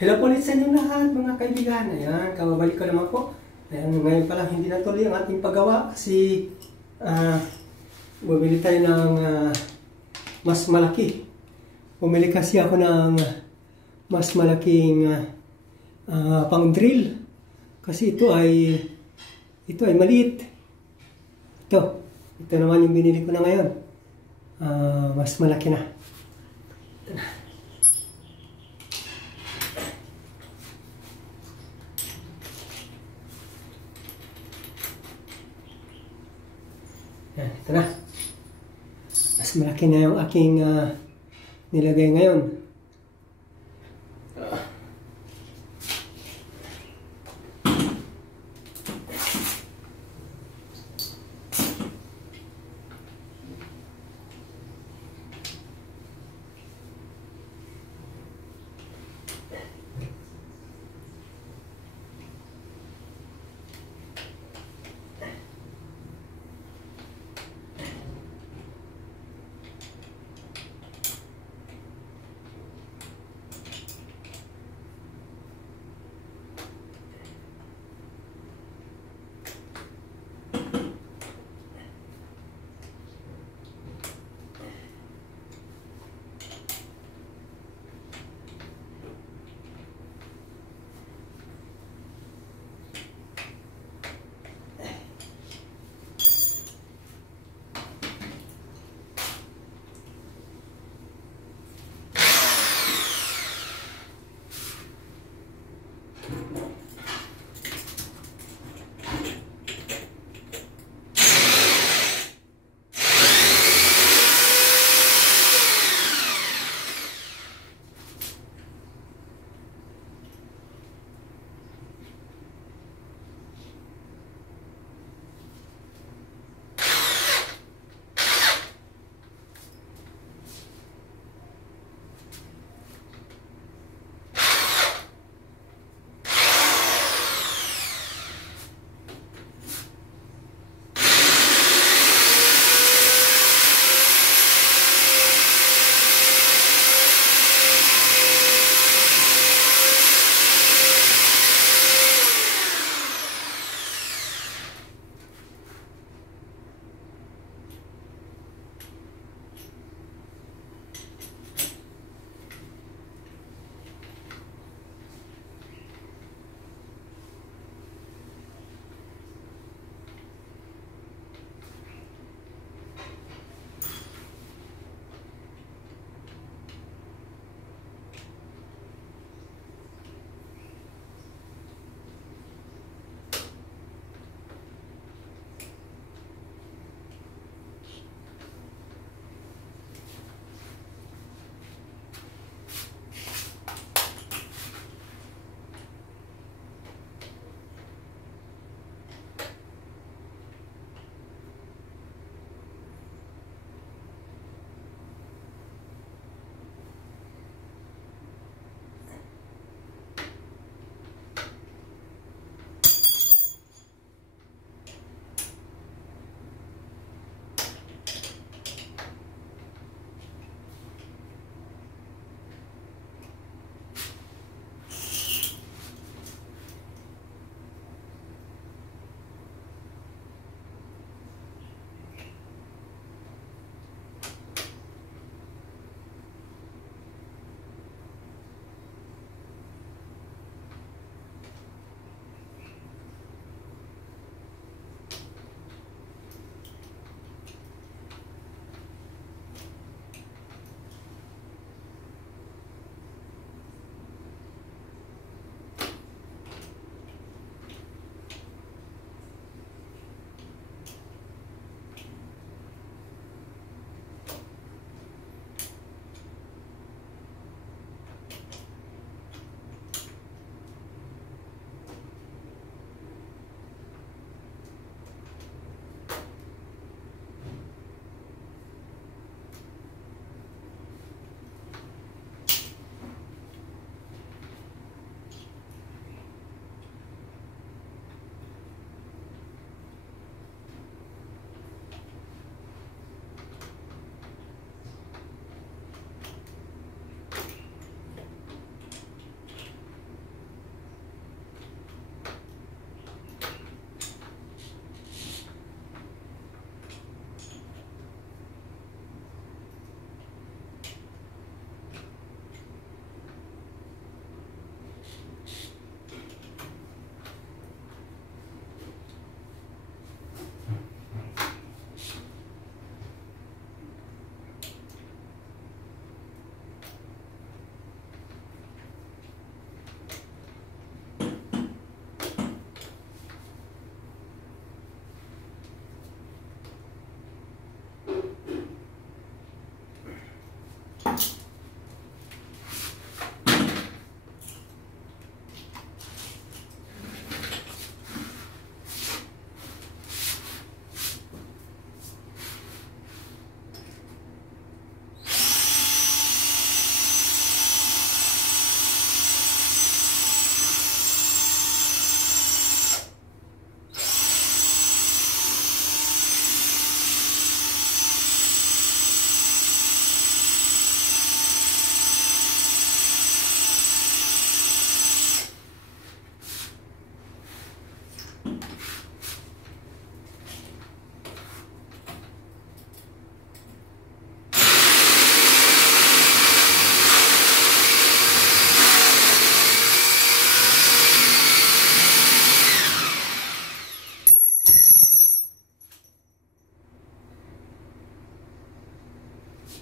Hello po ulit sa inyong lahat mga kaibigan. Ayan, kababalik ko naman po. Ayan, ngayon pa lang hindi natuloy ang ating paggawa kasi bumili tayo ng mas malaki. Bumili kasi ako ng mas malaking pang drill. Kasi ito ay maliit. Ito naman yung binili ko na ngayon. Mas malaki na. Ito na. Yan, ito na. Mas malaki na yung aking nilagay ngayon.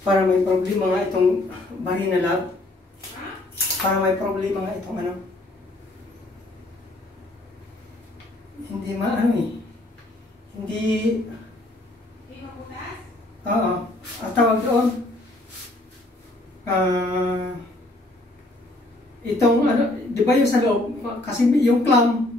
Para may problema nga itong bari na lab. Para may problema nga itong ano. Hindi maano eh. Hindi... Hindi mabutas? Oo. Ang tawag doon. Itong ano, di ba yung sa loob? Kasi yung clam.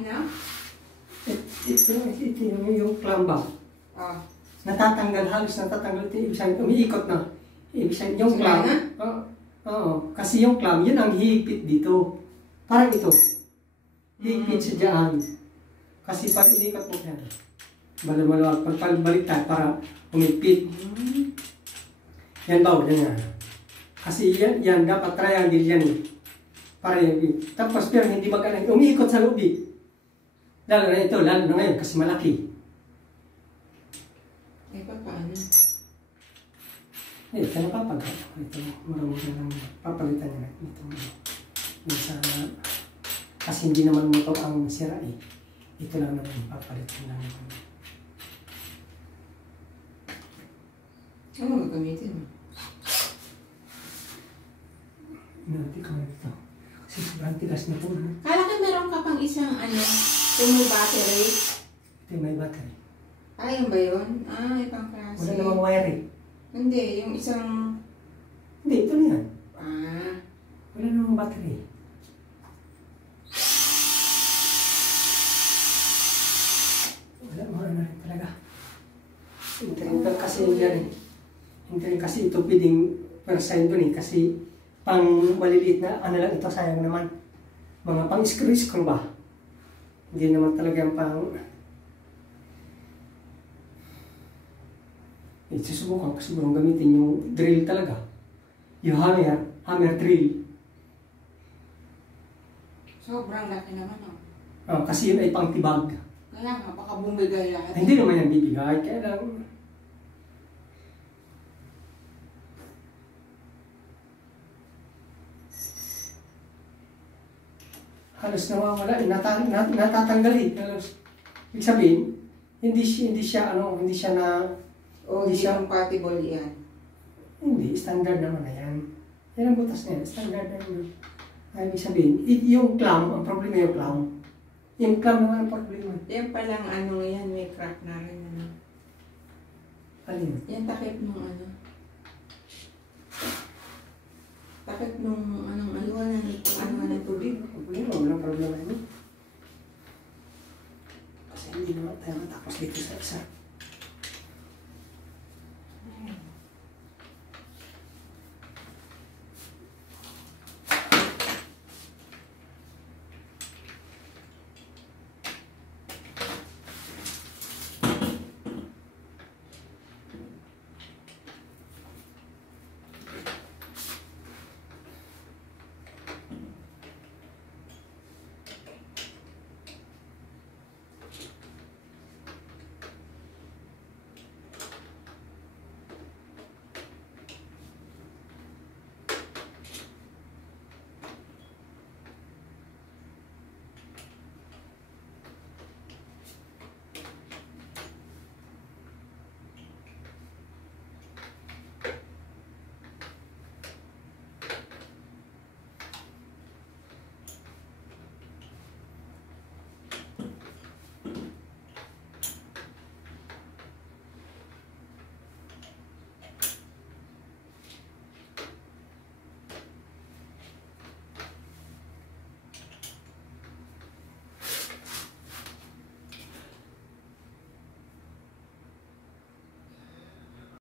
Ano? Ito yung clam ba? Oh. Natatanggal, halos natatanggal ito. Ibig sabihin, umiikot na. Ibig sabihin, yung clam. Oo. Kasi yung clam, yun ang hihigpit dito. Parang ito. Hihigpit siya dyan. Kasi pag inikot mo yan, maluwag. Pag pagbaliktad, para umigpit. Yan ba? Yan nga. Kasi yan dapat triangle yan eh. Para yung tapos pero hindi mag-alang. Umiikot sa loob eh. Lalo na ito, lalo na ngayon kasi malaki. Eh, paano? Eh, kaya napapagawa. Ito, marami lang papalitan niya. Ito, sana, kasi hindi naman motor ang sira eh. Ito lang naman papalitan lang. Ano gagamitin mo? Inanti ko ito. Kasi sobrang tigas na po. Kala ka meron ka pang isang may battery? Ito may battery. Ayun ba yun? Ibang klase. Wala namang wire eh. Hindi, yung isang... Hindi, ito na yan. Wala namang battery. Wala mga na rin talaga. Hindi rin kasi yan eh. Hindi rin kasi ito pwedeng persign doon eh. Kasi pang maliliit na ano lang ito, sayang naman. Mga pang screw ba? Hindi naman talaga yung pang... susubukan ko siguro gamitin yung drill talaga. Yung hammer drill. Sobrang laki naman Kasi yun ay pang tibag. Kaya nga, baka bumigay lahat. Hindi naman yan bibigay. Kaya lang... halos nawawala, natatanggal eh. Halos, ibig sabihin, hindi siya na, Hindi siya compatible yan. hindi, standard naman na yan. Yan ang butas na yan, standard naman. Ay, ibig sabihin, yung clam, ang problema yung clam. Yung clam naman ang problema. Yan palang yan, may crack na rin. Alin? Yan takip nung takip nung ng tubig. Walang problema yun. Kasi hindi naman tayo matapos dito sa isa.